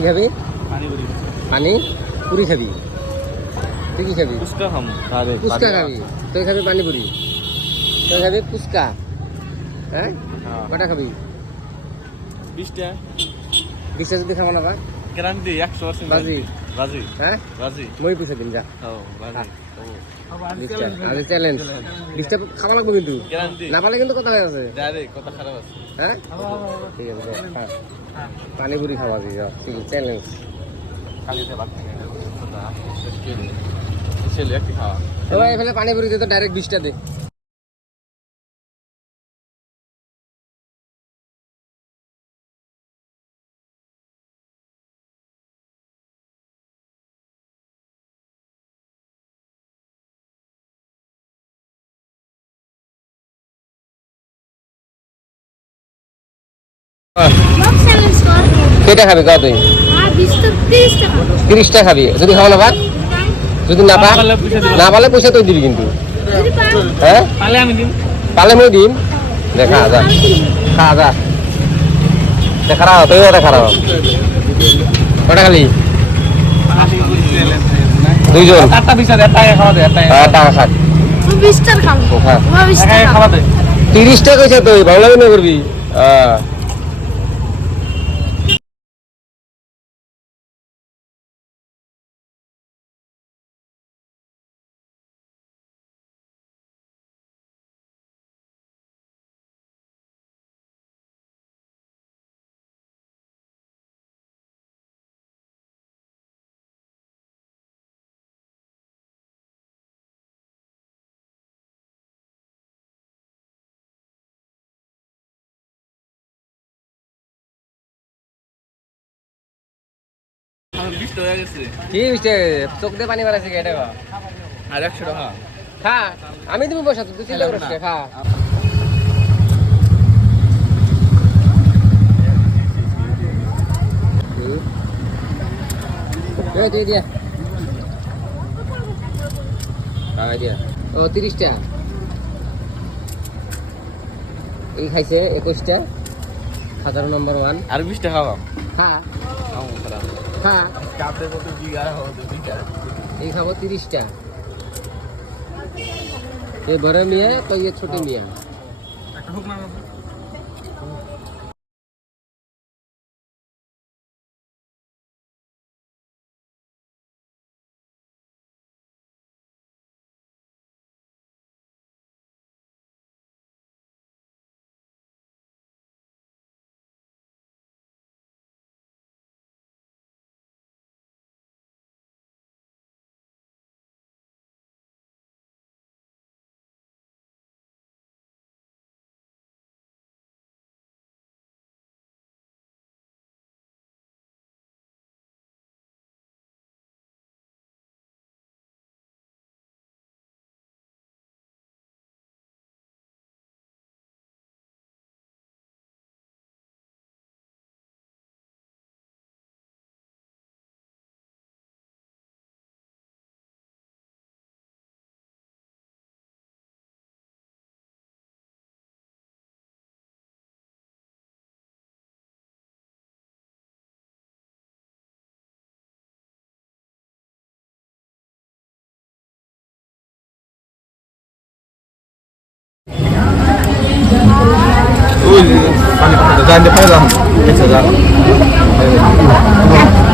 কি খাবি? পানিপুরি। পানি পুরি খাবি? তুই কি খাবি? ফুচকা খাবো। ফুচকা খাবি? তুই খাবি পানিপুরি, তুই খাবি ফুচকা। হ্যাঁ, কটা খাবি? 20টা। 20টা যদি খাবো না বা গ্যারান্টি 100% বাজি। বাজি। হ্যাঁ, বাজি। মই পয়সা দিন যা। ও বাজি। আজ চ্যালেঞ্জ। 20টা খাওয়া লাগবে কিন্তু, গ্যারান্টি। না পারলে কিন্তু কথা হয়ে আছে। যারে কথা খারাপ আছে। হ্যাঁ, ঠিক আছে, পানিপুরি খাওয়া দিই চ্যালেঞ্জ। কালিতে ভাত খাই। ছেলে একটি খাওয়া। তো ভাই এখানে পানিপুরি দে তো ডাইরেক্ট 20টা দে। কেটা খাবি কত তুই? 30টা খাবি, যদি খাওয়া না পার, যদি না পার, না পারলে পয়সা তুই দিবি কিন্তু। হ্যাঁ, পালে আমি দিন। পালে মই দিম। দেখা যা, খা যা, দেখা রাও তুই, ওটা খারাপ কটা খালি? 2 জন। 8টা 20 টাকা খাওয়া দে। টাকা খাট 20টা খাবো। খা। 20টা খাওয়া দে। 30টা কইছে তুই, ভালো লাগে না করবি। আমার 20 টাকা গেছে। কি হইছে? চোখ দিয়ে পানি বাড়াইছে এটা কর। আর 100 টাকা। খা, আমি তুমি বসা, তুই চিন্তা করিস না, খা। তুই দিয়া দিয়া। ও 30টা এই খাইছে, 21টা 1 আর 20 টাকা খাওয়া। খা খাওয়া খারাপ। খা। কাপড়ে কত বিঘা হবে 2টা। এই খাবো 30টা। ये बड़े मियाँ है तो ये छोटे मियाँ। একটা হুক মারো।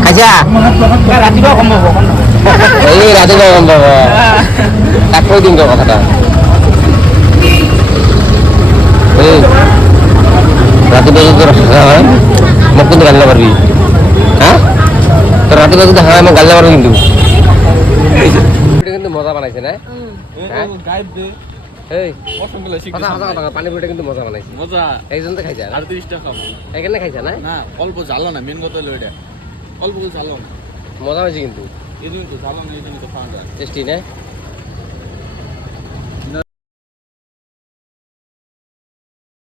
খাইছা? রাতিপুৱা কম পাব। এই রাতিপুৱা গম পাব, তাক কৈ দিম তোৰ কথাটা। এই রাতিপুৱা যদি তোৰ হাঁচা হয় মোক কিন্তু গালি নাপারবি। হ্যাঁ, তোর রাতিপুৱা যদি হয় মোক গালি নাপারবি কিন্তু। কিন্তু মজা বানাইছে না? গাইড দে। এই পছন্দগুলো শিখতে কথা কথা কথা, পানিপুরিটা কিন্তু মজা বানাইছে। মজা। একজন তো খাইছা আর 30 টাকা খাবো। এখানে খাইছা না? না অল্প জ্বালো না, মেন কথা হলো এটা। অল্প জ্বালো না, মজা হয়েছে কিন্তু, এই জন্য তো জ্বালো না, এই জন্য তো খাওয়া যায়। টেস্টি না?